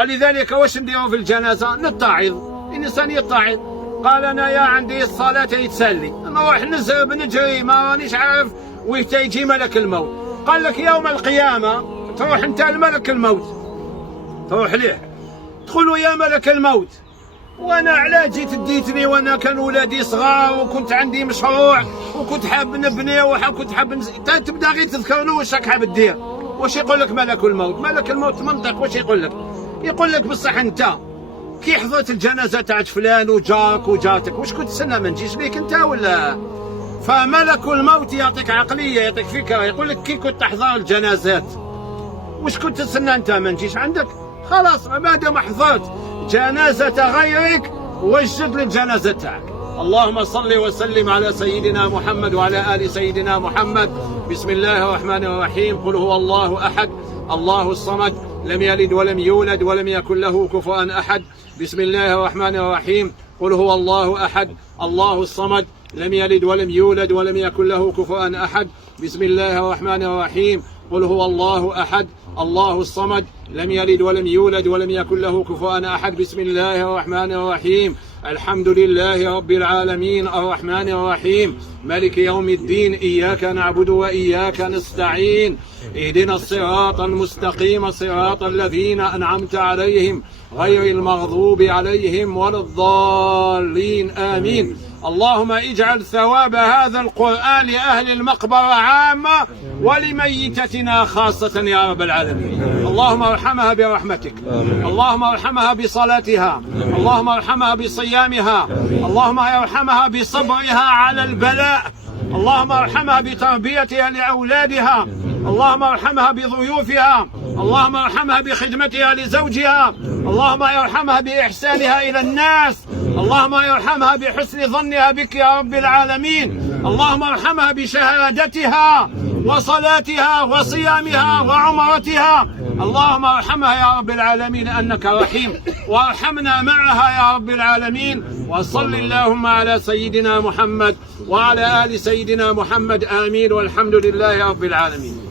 ولذلك واش نديروا في الجنازه؟ نتعظ، الانسان يتعظ. قال انا يا عندي الصلاه يتسلي، نروح نزهب نجري ما رانيش عارف وين يجي ملك الموت. قال لك يوم القيامه تروح انت لملك الموت، تروح ليه تقول له يا ملك الموت وانا علاه جيت ديتني وانا كان ولادي صغار وكنت عندي مشروع وكنت حاب نبني وكنت حاب تبدا غير تذكر له واش راك حاب دير. واش يقول لك ملك الموت؟ ملك الموت منطق واش يقول لك؟ يقول لك بصح انت كي حضرت الجنازه تاعت فلان وجارك وجارتك واش كنت تسنى ما نجيش ليك انت ولا؟ فملك الموت يعطيك عقليه يعطيك فكره، يقول لك كي كنت تحضر الجنازات واش كنت تسنى انت ما نجيش عندك؟ خلاص ما دام حضرت جنازه غيرك وجد للجنازه تاعك. اللهم صل وسلم على سيدنا محمد وعلى ال سيدنا محمد. بسم الله الرحمن الرحيم. قل هو الله احد الله الصمد لم يلد ولم يولد ولم يكن له كفوا احد. بسم الله الرحمن الرحيم. قل هو الله احد الله الصمد لم يلد ولم يولد ولم يكن له كفوا احد. بسم الله الرحمن الرحيم. قل هو الله احد الله الصمد لم يلد ولم يولد ولم يكن له كفوا احد. بسم الله الرحمن الرحيم. الحمد لله رب العالمين الرحمن الرحيم مالك يوم الدين إياك نعبد وإياك نستعين اهدنا الصراط المستقيم صراط الذين أنعمت عليهم غير المغضوب عليهم ولا الضالين آمين. اللهم اجعل ثواب هذا القرآن لأهل المقبرة عامة ولميتتنا خاصة يا رب العالمين. اللهم ارحمها برحمتك، اللهم ارحمها بصلاتها، اللهم ارحمها بصيامها، اللهم ارحمها بصبرها على البلاء، اللهم ارحمها بتربيتها لأولادها، اللهم ارحمها بضيوفها، اللهم ارحمها بخدمتها لزوجها، اللهم ارحمها بإحسانها إلى الناس، اللهم ارحمها بحسن ظنها بك يا رب العالمين، اللهم ارحمها بشهادتها وصلاتها وصيامها وعمرتها، اللهم ارحمها يا رب العالمين أنك رحيم، وارحمنا معها يا رب العالمين. وصل اللهم على سيدنا محمد وعلى آل سيدنا محمد آمين والحمد لله رب العالمين.